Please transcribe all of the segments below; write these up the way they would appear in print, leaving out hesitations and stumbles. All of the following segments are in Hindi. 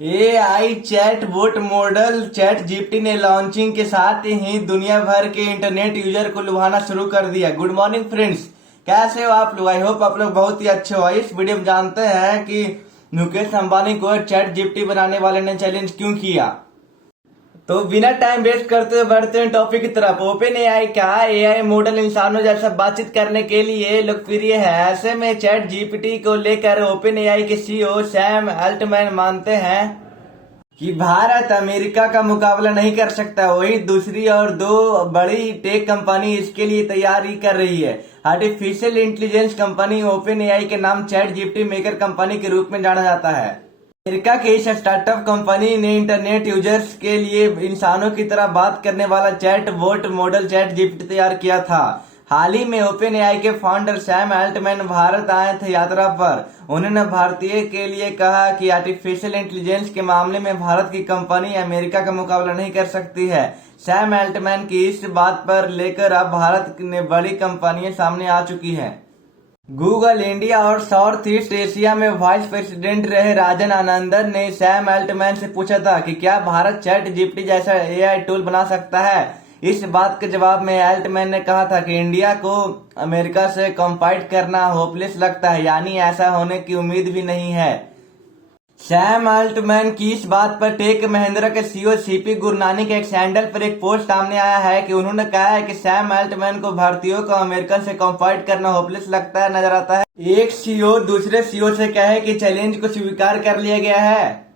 AI chat bot model chat GPT ने लॉन्चिंग के साथ ही दुनिया भर के इंटरनेट यूजर को लुभाना शुरू कर दिया। गुड मॉर्निंग फ्रेंड्स, कैसे हो आप लोग? आई होप आप लोग बहुत ही अच्छे हो। इस वीडियो में जानते हैं कि मुकेश अंबानी को चैट जीपीटी बनाने वाले ने चैलेंज क्यों किया। तो बिना टाइम वेस्ट करते हुए बढ़ते हैं टॉपिक की तरफ। ओपन एआई का एआई मॉडल इंसानों जैसा बातचीत करने के लिए लोकप्रिय है। ऐसे में चैट जीपीटी को लेकर ओपन एआई के सीईओ सैम अल्टमैन मानते हैं कि भारत अमेरिका का मुकाबला नहीं कर सकता। वही दूसरी और दो बड़ी टेक कंपनी इसके लिए तैयारी कर रही है। Artificial intelligence company open AI के नाम चैट जीपीटी मेकर कंपनी के रूप में जाना जाता है। अमेरिका के इस स्टार्टअप कंपनी ने इंटरनेट यूजर्स के लिए इंसानों की तरह बात करने वाला chat bot model chat GPT तैयार किया था। हाल ही में ओपन एआई के फाउंडर सैम अल्टमैन भारत आए थे यात्रा पर। उन्होंने भारतीय के लिए कहा कि आर्टिफिशियल इंटेलिजेंस के मामले में भारत की कंपनी अमेरिका का मुकाबला नहीं कर सकती है। सैम अल्टमैन की इस बात पर लेकर अब भारत में बड़ी कंपनियां सामने आ चुकी है। गूगल इंडिया और साउथ ईस्ट एशिया में वाइस प्रेसिडेंट रहे राजन आनंदन ने सैम अल्टमैन से पूछा था कि क्या भारत चैट जीपीटी जैसा एआई टूल बना सकता है। इस बात के जवाब में अल्टमैन ने कहा था कि इंडिया को अमेरिका से कॉम्पीट करना होपलेस लगता है, यानी ऐसा होने की उम्मीद भी नहीं है। सैम अल्टमैन की इस बात पर टेक महिंद्रा के सीईओ सीपी गुरनानी के एक सैंडल पर एक पोस्ट सामने आया है कि उन्होंने कहा है कि सैम अल्टमैन को भारतीयों को अमेरिकन से कॉम्पीट करना होपलेस लगता है नजर आता है। एक सीईओ दूसरे सीईओ से कहे कि चैलेंज को स्वीकार कर लिया गया है।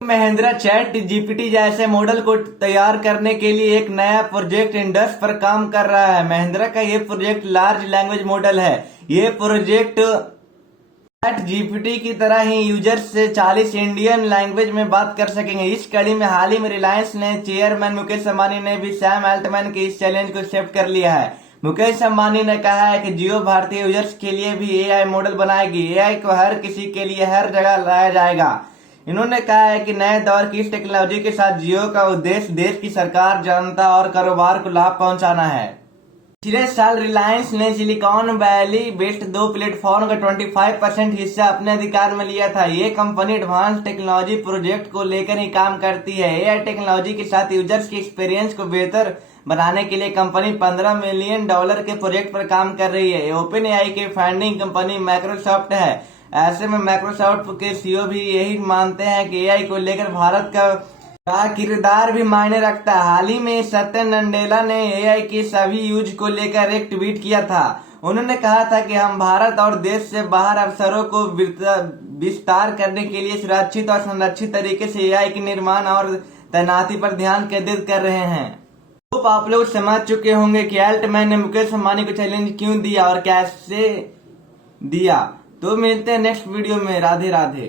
महिंद्रा चैट जीपीटी जैसे मॉडल को तैयार करने के लिए एक नया प्रोजेक्ट इंडस पर काम कर रहा है। महिंद्रा का ये प्रोजेक्ट लार्ज लैंग्वेज मॉडल है। ये प्रोजेक्ट चैट जीपीटी की तरह ही यूजर्स से 40 इंडियन लैंग्वेज में बात कर सकेंगे। इस कड़ी में हाल ही में रिलायंस ने चेयरमैन मुकेश अंबानी ने भी सैम अल्टमैन के इस चैलेंज को एक्सेप्ट कर लिया है। मुकेश अंबानी ने कहा है कि जियो भारतीय यूजर्स के लिए भी एआई मॉडल बनाएगी। एआई को हर किसी के लिए हर जगह लाया जाएगा। इन्होंने कहा है कि नए दौर की इस टेक्नोलॉजी के साथ जियो का उद्देश्य देश की सरकार, जनता और कारोबार को लाभ पहुंचाना है। पिछले साल रिलायंस ने सिलिकॉन वैली बेस्ड दो प्लेटफॉर्म का 25% हिस्सा अपने अधिकार में लिया था। ये कंपनी एडवांस टेक्नोलॉजी प्रोजेक्ट को लेकर ही काम करती है। एआई टेक्नोलॉजी के साथ यूजर्स की एक्सपीरियंस को बेहतर बनाने के लिए कंपनी $15 मिलियन के प्रोजेक्ट पर काम कर रही है। ओपन एआई के फंडिंग कंपनी माइक्रोसॉफ्ट है। ऐसे में माइक्रोसॉफ्ट के सीईओ भी यही मानते हैं कि एआई को लेकर भारत का किरदार भी मायने रखता है। हाल ही में सत्य नंडेला ने एआई के सभी यूज को लेकर एक ट्वीट किया था। उन्होंने कहा था कि हम भारत और देश से बाहर अवसरों को विस्तार करने के लिए सुरक्षित और संरक्षित तरीके से एआई के निर्माण और तैनाती पर ध्यान केंद्रित कर रहे हैं। तो आप लोग समझ चुके होंगे कि अल्टमैन ने मुकेश अंबानी को चैलेंज क्यों दिया और कैसे दिया। तो मिलते हैं नेक्स्ट वीडियो में। राधे राधे।